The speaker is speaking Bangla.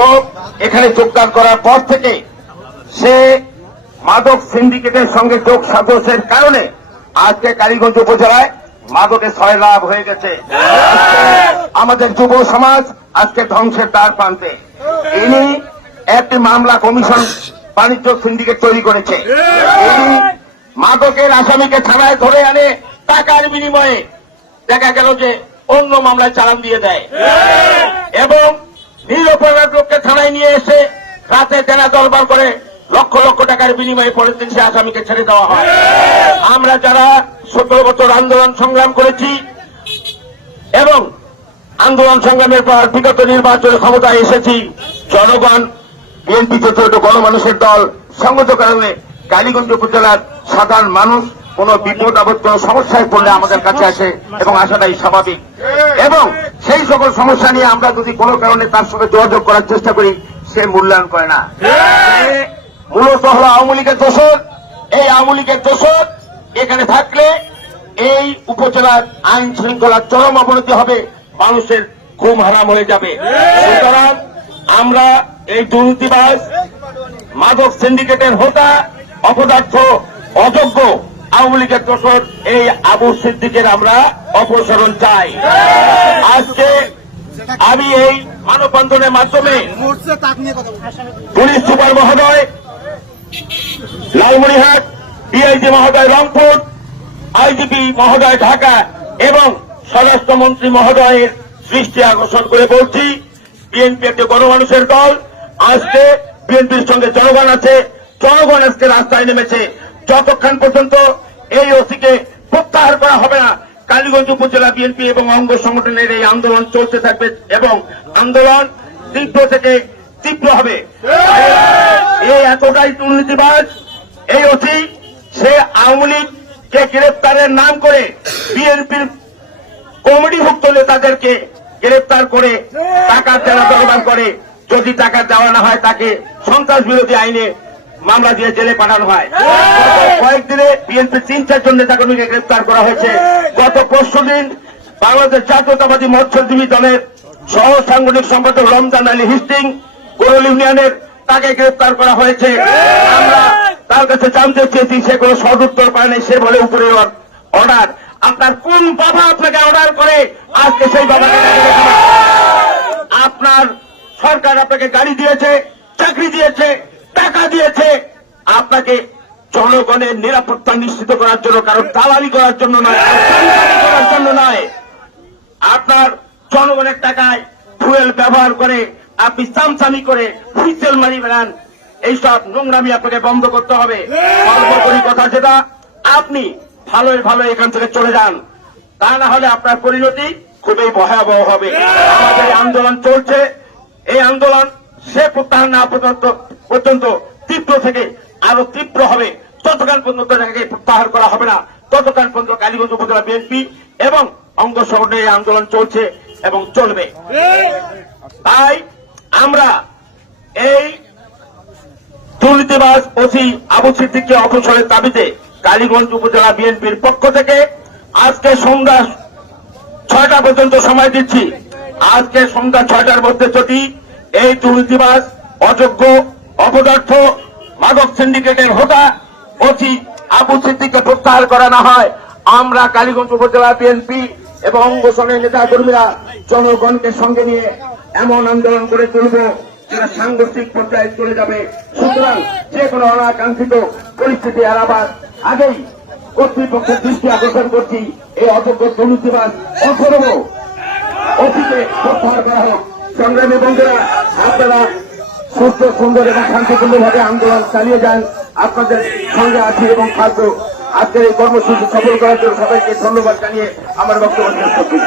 তো এখানে যোগদান করার পর থেকে সে মাদক সিন্ডিকেটের সঙ্গে যোগ সাজসের কারণে আজকে কালীগঞ্জ উপজেলায় মাদকের সয়লাভ হয়ে গেছে। আমাদের যুব সমাজ আজকে ধ্বংসের দ্বার প্রান্তে। ইনি একটি মামলা কমিশন বাণিজ্য সিন্ডিকেট তৈরি করেছে। ইনি মাদকের আসামিকে থানায় ধরে আনে টাকার বিনিময়ে দেখা গেল যে অন্য মামলায় চালান দিয়ে দেয় এবং নিরপরাধ লোককে থানায় নিয়ে এসে রাতে দেনা দরবার করে লক্ষ লক্ষ টাকার বিনিময়ে পরের দিন সে আসামিকে ছেড়ে দেওয়া হয়। আমরা যারা 17 বছর আন্দোলন সংগ্রাম করেছি এবং আন্দোলন সংগ্রামের পর বিগত নির্বাচনে ক্ষমতায় এসেছি, জনগণ বিএনপি চতুর্থ গণমানুষের দল সংগত কারণে কালীগঞ্জ উপজেলার সাধারণ মানুষ কোন বিপদ আপদ কোন সমস্যায় পড়লে আমাদের কাছে আসে এবং আসাটাই স্বাভাবিক। এবং সেই সকল সমস্যা নিয়ে আমরা যদি কোনো কারণে তার সঙ্গে যোগাযোগ করার চেষ্টা করি, সে মূল্যায়ন করে না। মূলত হল আওয়ামী লীগের দোষর। এই আওয়ামী লীগের দোষর এখানে থাকলে এই উপজেলার আইন শৃঙ্খলার চরম অবনতি হবে, মানুষের ঘুম হারাম হয়ে যাবে। সুতরাং আমরা এই দুর্নীতিবাজ মাদক সিন্ডিকেটের হোতা অপদার্থ অযোগ্য আওয়ামী লীগের দোষর এই আবু সিদ্দিকের আমরা অপসারণ চাই। আজকে আমি এই মানববন্ধনের মাধ্যমে পুলিশ সুপার মহোদয় লালমনিরহাট, ডিআইজি মহোদয় রংপুর, আইজিপি মহোদয় ঢাকা এবং স্বরাষ্ট্রমন্ত্রী মহোদয়ের দৃষ্টি আকর্ষণ করে বলছি, বিএনপি একটি গণমানুষের দল। আজকে বিএনপির সঙ্গে জনগণ আছে, জনগণ আজকে রাস্তায় নেমেছে। যতক্ষণ পর্যন্ত এই ওসিকে প্রত্যাহার করা হবে না, কালীগঞ্জ উপজেলা বিএনপি এবং অঙ্গ সংগঠনের এই আন্দোলন চলতে থাকবে এবং আন্দোলন তীব্র থেকে তীব্র হবে। এই এতটাই দুর্নীতিবাজ এই ওসি, সে আওয়ামী লীগকে গ্রেপ্তারের নাম করে বিএনপির কমিটিভুক্ত নেতাদেরকে গ্রেপ্তার করে টাকা দেওয়া দরবার করে। যদি টাকা দেওয়া না হয় তাকে সন্ত্রাস বিরোধী আইনে মামলা দিয়ে জেলে পাঠানো হয়। কয়েকদিনে বিএনপির 3-4 জন নেতাকর্মীকে গ্রেপ্তার করা হয়েছে। গত পরশুদিন বাংলাদেশ জাতীয়তাবাদী মৎস্যজীবী দলের সহ সাংগঠনিক সম্পাদক রমজান আলী হিস্টিং কোরল ইউনিয়নের, তাকে গ্রেপ্তার করা হয়েছে। আমরা তার কাছে জানতে চেয়েছি, সে কোনো সদুত্তর পায় নাই। সে বলে উপরে অর্ডার। আপনার কোন বাবা আপনাকে অর্ডার করে আজকে সেই বাবাকে আপনার সরকার আপনাকে গাড়ি দিয়েছে, চাকরি দিয়েছে, টাকা দিয়েছে আপনাকে জনগণের নিরাপত্তা নিশ্চিত করার জন্য, কারণ দালালি করার জন্য নয়, করার জন্য নয়। আপনার জনগণের টাকায় ফুয়েল ব্যবহার করে আপনি চামচামি করে হুইসেল মারি বেড়ান, এইসব নোংরামি আপনাকে বন্ধ করতে হবে। সর্বোপরি কথা যেটা, আপনি ভালো এখান থেকে চলে যান, তা না হলে আপনার পরিণতি খুবই ভয়াবহ হবে। আমাদের আন্দোলন চলছে, এই আন্দোলন সে প্রত্যাহার না পর্যন্ত তীব্র থেকে আরো তীব্র হবে। যতক্ষণ পর্যন্ত তাকে প্রত্যাহার করা হবে না, ততক্ষণ পর্যন্ত কালীগঞ্জ উপজেলা বিএনপি এবং অঙ্গ সংগঠনের এই আন্দোলন চলছে এবং চলবে। তাই আমরা এই দুর্নীতিবাজ ওসি আবু সিদ্দিককে অপসারণের দাবিতে কালীগঞ্জ উপজেলা বিএনপির পক্ষ থেকে আজকে সন্ধ্যা 6টা পর্যন্ত সময় দিচ্ছি। আজকে সন্ধ্যা 6টার মধ্যে যদি এই দুর্নীতিবাজ অযোগ্য অপদার্থ মাদক সিন্ডিকেটের হোতা ওসি আবু সিদ্দিককে প্রত্যাহার করা না হয়, আমরা কালীগঞ্জ উপজেলা বিএনপি এবং অঙ্গ সংগঠনের নেতা কর্মীরা জনগণকে সঙ্গে নিয়ে এমন আন্দোলন করে তুলব যেটা সাংগঠনিক পর্যায়ে চলে যাবে। সুতরাং যে কোনো অনাকাঙ্ক্ষিত পরিস্থিতি এড়াবার আগেই কর্তৃপক্ষের দৃষ্টি আকর্ষণ করছি, এই অযোগ্য দুর্নীতিবাজ অথর্ব ওসিকে প্রত্যাহার করা হোক। সংগ্রামী বন্ধুরা, আপনারা সুস্থ সুন্দর এবং শান্তিপূর্ণভাবে আন্দোলন চালিয়ে যান। আপনাদের সঙ্গে আছি এবং থাকবো। আজকের এই কর্মসূচি সফল করার জন্য সবাইকে ধন্যবাদ জানিয়ে আমার বক্তব্য শেষ করছি।